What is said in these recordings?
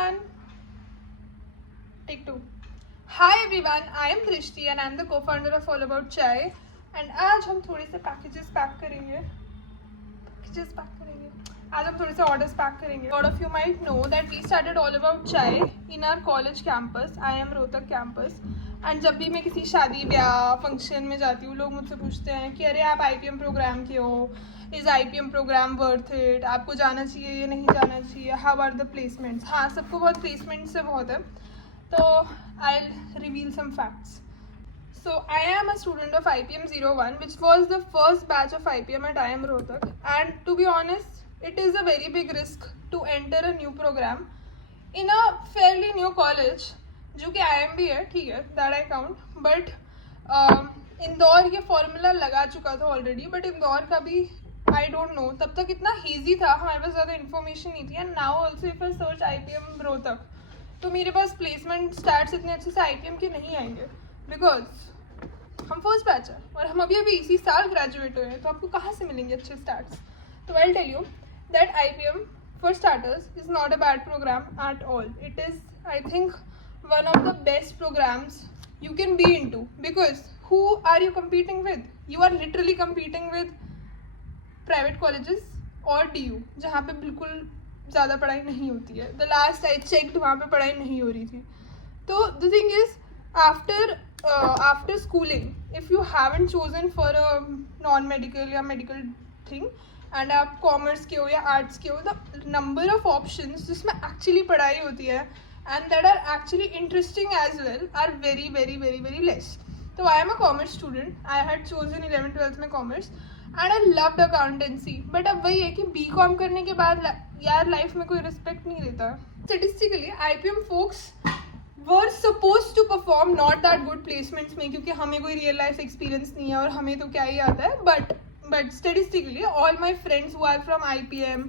everyone. Take 2. Hi everyone, I am Drishti and I am the co-founder of All About Chai. And आज हम थोड़े से packages pack करेंगे. आज हम थोड़े से orders पैक करेंगे. A lot of you might know that we started All About Chai in our college campus. I am Rohtak campus. And जब भी मैं किसी शादी ब्याह फंक्शन में जाती हूँ, लोग मुझसे पूछते हैं कि अरे आप IPM प्रोग्राम के हो, is IPM programme worth it, आपको जाना चाहिए या नहीं जाना चाहिए, हाउ आर द प्लेसमेंट्स. हाँ, सबको बहुत प्लेसमेंट से बहुत है. तो I reveal some facts. So I am a student of IPM 01, which was the first batch of IPM at IIM Rohtak. And to be honest, it is a very big risk to enter a new program in a fairly new college, जो कि IIM भी है, ठीक है, that I count. But Indore ये formula लगा चुका था ऑलरेडी, बट इंदौर का भी आई डोंट नो, तब तक इतना ईजी था, हमारे पास ज़्यादा इन्फॉर्मेशन नहीं थी. And now also if I search IPM Rohtak, तो मेरे पास प्लेसमेंट स्टार्ट्स इतने अच्छे से IPM के नहीं आएंगे, बिकॉज हम फर्स्ट बैच है और हम अभी इसी साल ग्रेजुएट हुए हैं, तो आपको कहाँ से मिलेंगे अच्छे स्टार्ट्स. तो I tell you that IPM for starters is not a bad programme at all. It is I think one of the best programs you can be into, because who are you competing with? You are literally competing with private colleges और DU, जहाँ पे बिल्कुल ज़्यादा पढ़ाई नहीं होती है. The last I checked, वहाँ पे पढ़ाई नहीं हो रही थी. तो the thing is, after schooling, if you haven't chosen for a non-medical या medical thing, and आप कॉमर्स के हो या आर्ट्स के हो, the number of options जिसमें एक्चुअली पढ़ाई होती है and that are actually interesting as well are very very very very less. So I am a commerce student. I had chosen 11th 12th में commerce and I loved accountancy. But अब वही है कि BCom करने के बाद यार life में कोई रिस्पेक्ट नहीं देता. Statistically IPM folks were supposed to perform not that good placements में, क्योंकि हमें कोई real life experience नहीं है और हमें तो क्या ही आता है. But statistically all my friends who are from IPM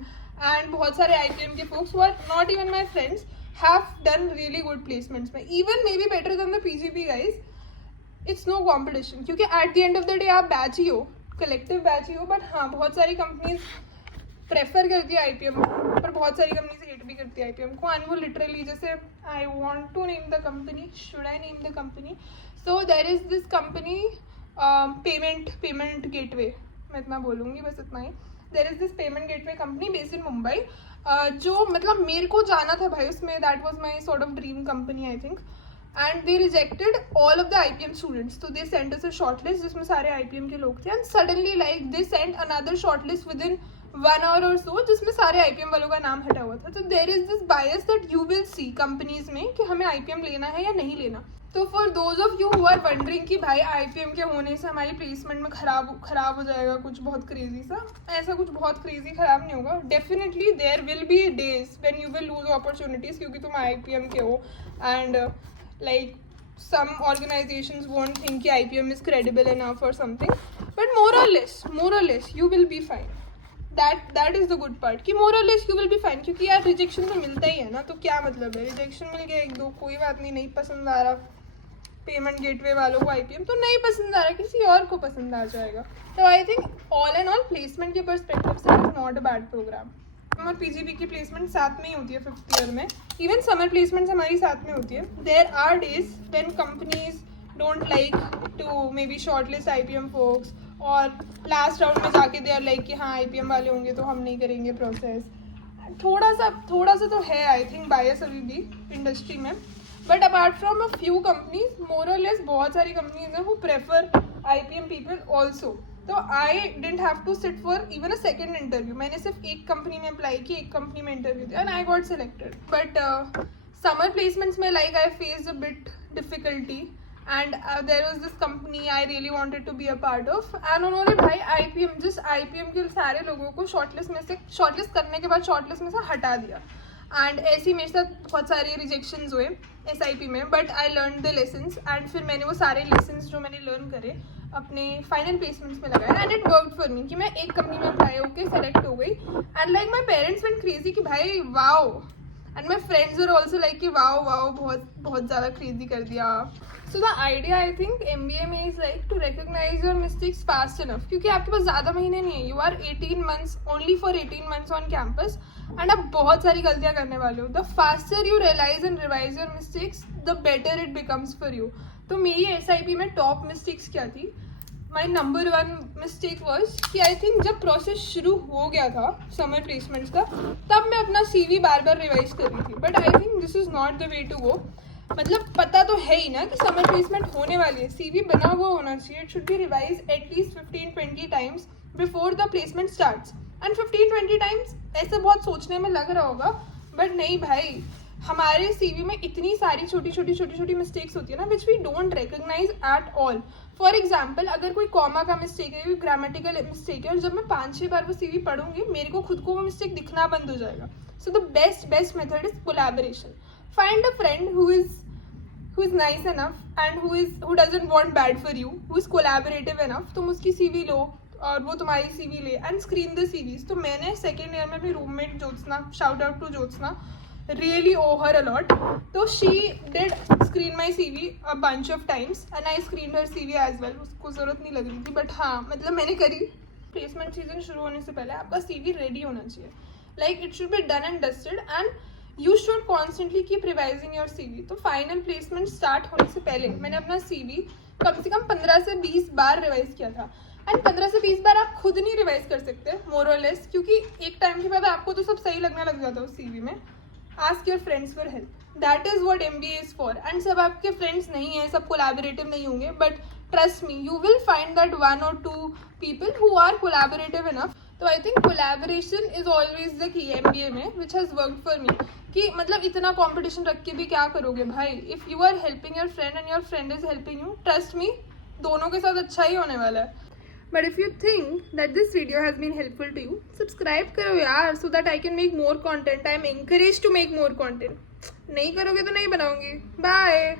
and बहुत सारे IPM के folks who are not even my friends have done really good placements में, even maybe better than the PGP guys. It's no competition, क्योंकि at the end of the day आप batch ही हो, collective batch ही हो. But हाँ, बहुत सारी companies prefer करती है IPM को, पर बहुत सारी कंपनीज हेट भी करती है IPM को. एंड वो लिटरली, जैसे I want to name the company, should I name the company? So there is this company payment gateway, मैं इतना बोलूँगी, बस इतना ही. There is this payment gateway company based in Mumbai, जो मतलब मेरे को जाना था भाई उसमें. That was my sort of dream company I think. And they rejected all of the IPM students. तो they sent us a short list जिसमें सारे IPM के लोग थे. And suddenly like they sent another short list with in 1 hour और सो, जिसमें सारे IPM वालों का नाम हटा हुआ था. तो देर is this bias that you will see companies में कि हमें IPM लेना है या नहीं लेना. तो for those of you who are wondering कि भाई IPM के होने से हमारी प्लेसमेंट में खराब हो जाएगा कुछ बहुत क्रेजी सा, ऐसा कुछ बहुत क्रेजी खराब नहीं होगा. Definitely there will be days when you will lose opportunities, क्योंकि तुम IPM के हो. And like some organizations won't think कि IPM is credible enough or something, but more or less you will be fine. That is the good part, कि more or less you will be fine. क्योंकि यार rejection तो मिलता ही है ना, तो क्या मतलब है, रिजेक्शन मिल गया एक दो, कोई बात नहीं पसंद आ रहा पेमेंट गेटवे वालों को IPM, तो नहीं पसंद आ रहा किसी और को पसंद आ जाएगा. तो I think all and all placement के परस्पेक्टिव से it is not a bad programme. और PGP की प्लेसमेंट साथ में ही होती है 5th ईयर में. इवन समर प्लेसमेंट्स हमारी साथ में होती है. There are days when companies don't like to maybe shortlist IPM folks, और लास्ट राउंड में जाके दे आर लाइक कि हाँ IPM वाले होंगे तो हम नहीं करेंगे प्रोसेस. थोड़ा सा तो है आई थिंक बायस अभी भी इंडस्ट्री में. But apart from a few companies, more और लेस बहुत सारी कंपनीज हैं who prefer IPM people also. तो I didn't have to sit for even a second interview. मैंने सिर्फ एक कंपनी में अप्लाई की, एक कंपनी में इंटरव्यू दिया and I got selected. But summer placements में like I face a bit difficulty and there was this company I really wanted to be a part of. And उन्होंने भाई IPM के सारे लोगों को शॉर्टलिस्ट करने के बाद शॉर्टलिस्ट में से हटा दिया. एंड ऐसे ही मेरे साथ बहुत सारे रिजेक्शंस हुए SIP में. But I learn the lessons and फिर मैंने वो सारे लेसन्स जो मैंने लर्न करे अपने फाइनल प्लेसमेंट्स में लगाया. And it work for me कि मैं एक कंपनी में अप्लाई होकर सेलेक्ट हो गई. And like my parents went crazy कि भाई wow, and my friends were also like कि वाओ वाओ बहुत ज़्यादा क्रेजी कर दिया. So the idea I think MBA में is like to recognise your mistakes fast enough, क्योंकि आपके पास ज़्यादा महीने नहीं है. You are 18 months only for 18 months on campus एंड आप बहुत सारी गलतियाँ करने वाले हो. The faster you realise and revise your mistakes the better it becomes for you. तो मेरी SIP में टॉप मिस्टेक्स क्या थी? माई नंबर 1 मिस्टेक वॉज कि आई थिंक जब प्रोसेस शुरू हो गया था समर प्लेसमेंट्स का, तब मैं अपना CV बार बार रिवाइज कर रही थी. But I think this is not the way to go. मतलब पता तो है ही ना कि समर प्लेसमेंट होने वाली है, CV बना हुआ होना चाहिए. It should be revise at least 15-20 times before the placement starts. And 15-20 times ऐसे बहुत सोचने में लग रहा होगा, बट नहीं भाई, हमारे CV में इतनी सारी छोटी छोटी मिस्टेक्स होती है ना which we don't recognise at all. For example, अगर कोई कॉमा का मिस्टेक है, कोई ग्रामेटिकल मिस्टेक है, और जब मैं 5-6 बार वो CV पढ़ूंगी मेरे को खुद को वो मिस्टेक दिखना बंद हो जाएगा. So the best method is collaboration. Find a friend who is nice enough and who doesn't want bad for you, who is collaborative enough. तुम उसकी CV लो और वो तुम्हारी CV ले and screen the CVs. तो मैंने सेकेंड ईयर में अपनी roommate Jyotsna, shout out to Jyotsna, really owe her a lot. So she did screen my CV a bunch of times and I screened her CV as well. उसको ज़रूरत नहीं लग रही थी, but हाँ मतलब मैंने करी. प्लेसमेंट सीजन शुरू होने से पहले आपका CV रेडी होना चाहिए. Like it should be done and dusted and you should constantly keep revising your CV. तो फाइनल प्लेसमेंट स्टार्ट होने से पहले मैंने अपना CV कम से कम 15 से 20 बार रिवाइज किया था. एंड 15 से 20 बार आप खुद नहीं रिवाइज कर सकते मोर और लेस, क्योंकि एक टाइम के बाद आपको तो सब सही लगने लग जाता है उस CV में. Ask your friends for help. That is what MBA is for. And सब आपके फ्रेंड्स नहीं है, सब कोलैबोरेटिव नहीं होंगे, but trust me you will find that 1 or 2 people who are collaborative enough. तो I think collaboration is always the key MBA में, which has worked for me. कि मतलब इतना कंपटीशन रख के भी क्या करोगे भाई. If you are helping your friend and your friend is helping you, trust me दोनों के साथ अच्छा ही होने वाला है. But if you think that this video has been helpful to you, subscribe करो यार, so that I can make more content. I am encourage to make more content. नहीं करोगे तो नहीं बनाऊंगी. बाय.